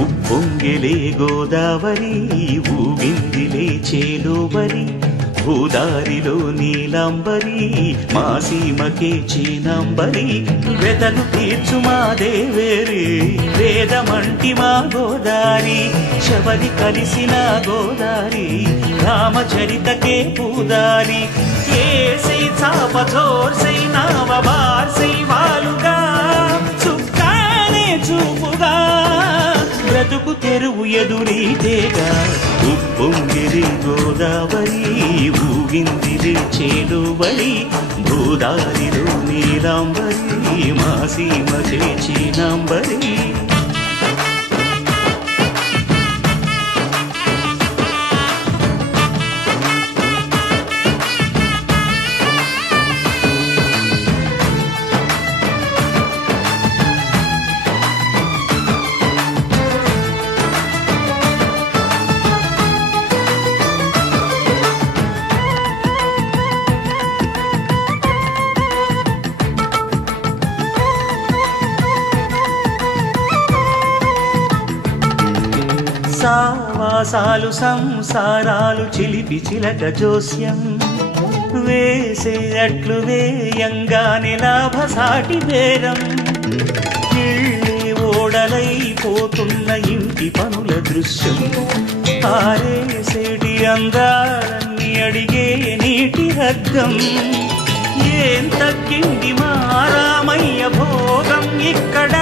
ఉప్పొంగిలే గోదావరి ఊగిందిలే చేలోవరి భూదారిలో నీలాంబరి మా సీమకే చీనాంబరి వెదలు తీర్చు మా దేవేరి వేదమంటి మా గోదారి శబరి కలిసిన గోదారి రామచరితకే పూదారి ఏసై చాప జోర్సై నావ బార్సై వాలుగా చుక్కానే చూపుగా బ్రతుకు తెరువు ఎదురీతేగా ఉప్పొంగిరి గోదావరి ఊగిందిరి చేలువరి భూదారిలో నీలాంబరి మా సీమకే చీనాంబరి సావాసాలు సంసారాలు చిలిపి చిలక జోస్యం వేసే అట్లు వేయంగానే లాభసాటి బేరం ఇళ్ళే ఓడలైపోతున్న ఇంటి పనుల దృశ్యం ఆరేసేటి అందాలన్నీ అడిగే నీటి రగ్గం ఏం తగ్గింది మా రామయ్య భోగం ఇక్కడ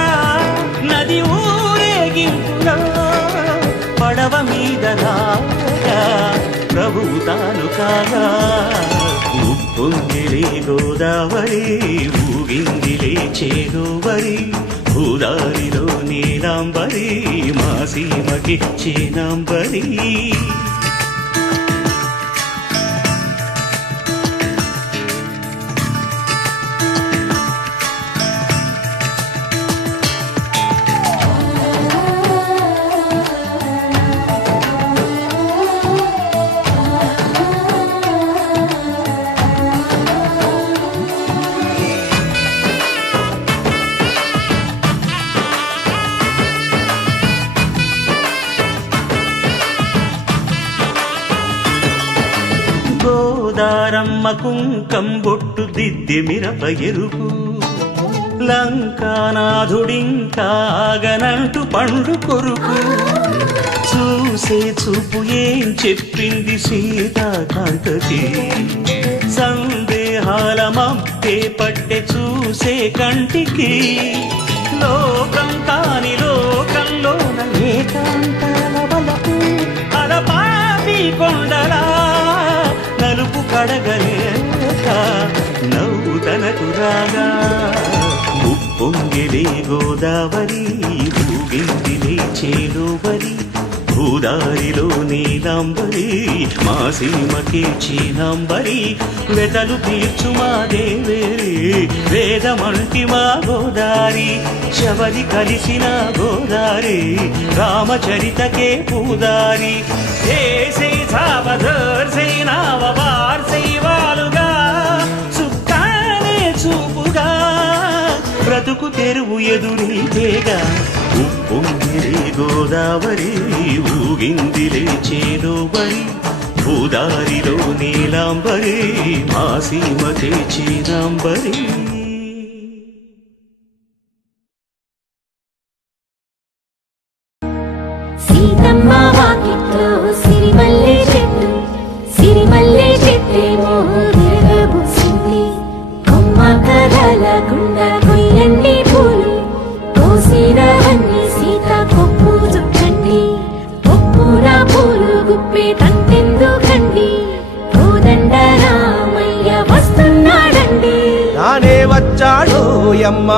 నది ఊరేగింపులో పడవ మీద రాగా ప్రభువు తాను కాగా ఉప్పొంగిలే గోదావరి ఊగిందిలే చేలోవరి భూదారిలో నీలాంబరి మా సీమకి చీనాంబరి గోదారమ్మ కుంకం బొట్టు దిద్ది మిరప ఎరుపు లంకానాథుడింకాగనంటూ పండు కొరుకు చూసే చూపు ఏం చెప్పింది సీతాకాంతకి సందేహాల మబ్బే పట్టె చూసే కంటికి లోకం కాని లోకంలోన ఏకాంతాల వలపు అలపాపి కొండలా నలుపు కడగలేక నవ్వు తనకు రాగా ఉప్పొంగిలే గోదావరి ఊగిందిలే చేలోవరి భూదారిలో నీలాంబరి మా సీమకే చీనాంబరి వెతలు తీర్చు మా దేవేరి వేదమంటి మా గోదారి శబరి కలిసిన గోదారి రామచరితకే పూదారి ఏసై చావధర్సై నావ బార్సై వాలుగా చుక్కానే చూపుగా బ్రతుకు తెరువు ఎదురీతేగా ఉప్పొంగిలే గోదావరి ఊగిందిలే చేలోవరి భూదారిలో నీలాంబరి మా సీమకే చీనాంబరి సీతమ్మ వాకిట్లో సిరిమల్లె చెట్టు సిరిమల్లె చెట్టేమో తిరగబూసింది మత్తెందుకండి కోదండ రామయ్య వస్తున్నాడండి. రానే వచ్చాడో యమ్మ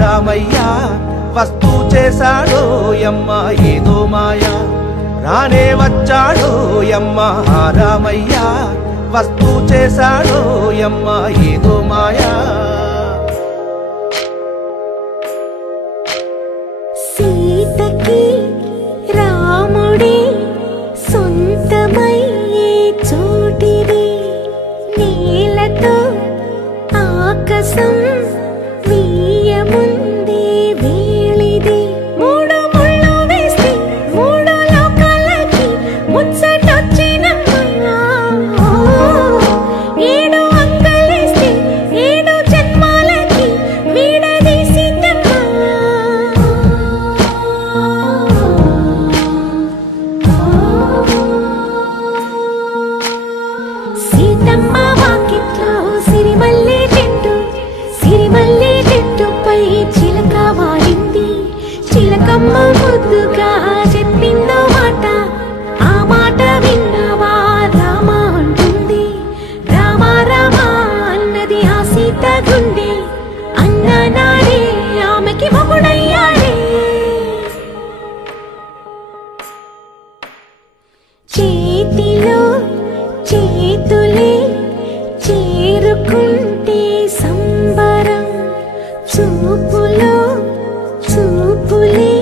రామయ్య వస్తూ చేశాడో యమ్మ ఏదో మాయా. రానే వచ్చాడో యమ్మ రామయ్య వస్తూ చేశాడో యమ్మ ఏదో మాయా. సీతకి రాముడే సొంతమయ్యే చోటిది, నేలతో ఆకాశం వీయముందే వేళిది. మూడు ముళ్ళు వేస్తే మూడు లోకాలకి ముచ్చటొచ్చినమ్మా. ఏడు అంగలేస్తే ఏడు జన్మాలకి వీడదీసిందమ్మా. సీతమ్మ వాకిట్లో సిరిమల్లె చెట్టు, సిరిమల్లె చెట్టుపై చిలక వాలింది. చిలకమ్మ ముద్దుగా చెప్పిందో మాట, ఆ మాట విన్నవా రామ అంటుంది. రామ రామ అన్నది ఆ సీత గుండె, అన్న నాడే ఆమెకి మొగుడయ్యాడే. చేతిలో చేతులే చేరుకుంటే సంబరం, చూపులో చూపులే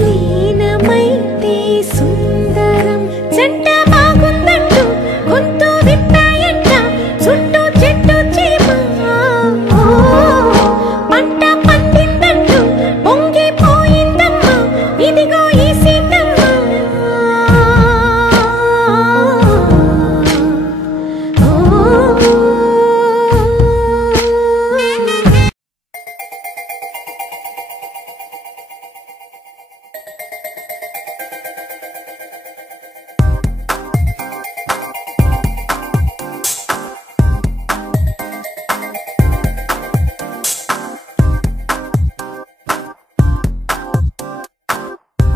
లీనమైతే సుందరం. జంట బాగుందంటూ గొంతు విప్పాయంట చుట్టూ చెట్టు చీమ. పంట పండిందంటూ పొంగిపోయిందమ్మా ఇదిగో ఈ సీతమ్మ.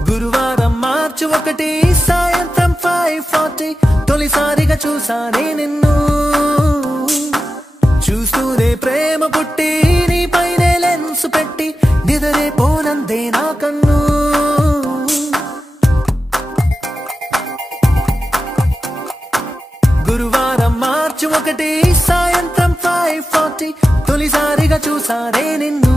గురువారం మార్చి 1 సాయంత్రం 5:40 తొలిసారిగా చూసానే నిన్ను. చూస్తూనే ప్రేమ పుట్టి నీ పైనే లెన్స్ పెట్టి నిదరే పోనందే నా కన్ను. గురువారం మార్చి 1 సాయంత్రం 5:40 తొలిసారిగా చూసానే నిన్ను.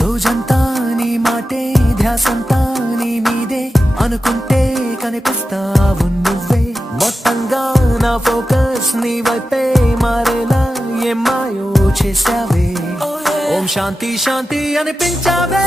రోజంతా నీ మాటే ధ్యాసంతా నీ మీదే అనుకుంటే కనిపిస్తావు నువ్వే. మొత్తంగా నా ఫోకస్ నీ వైపే మారేలా ఏం మాయో చేసావే. ఓం శాంతి శాంతి అనిపించావే.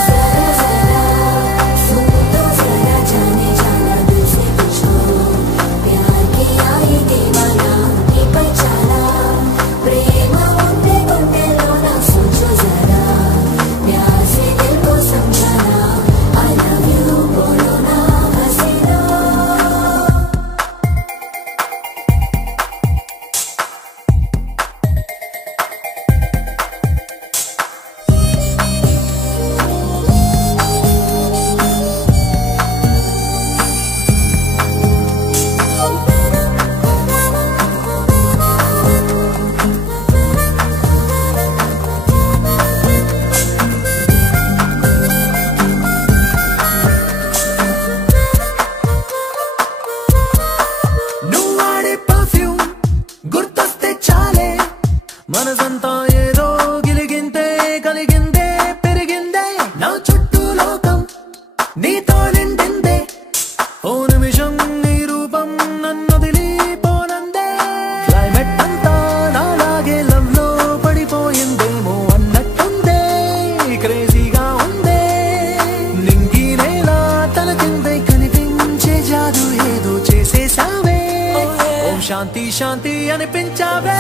మనసంతా ఏదో గిలిగిందే కలిగిందే పెరిగిందే. నా చుట్టూ లోకం నీతో నిండిందే. ఓ నిమిషం నీ రూపం నన్ను వదిలిపోనందే. క్లైమేట్ అంతా నాలాగే లవ్ లో పడిపోయిందేమో అన్నట్టుందే. క్రేజీగా ఉందే నింగి నేల తల కిందే కనిపించే జాదు ఏదో చేసేసావే. ఓం శాంతి శాంతి అనిపించావే.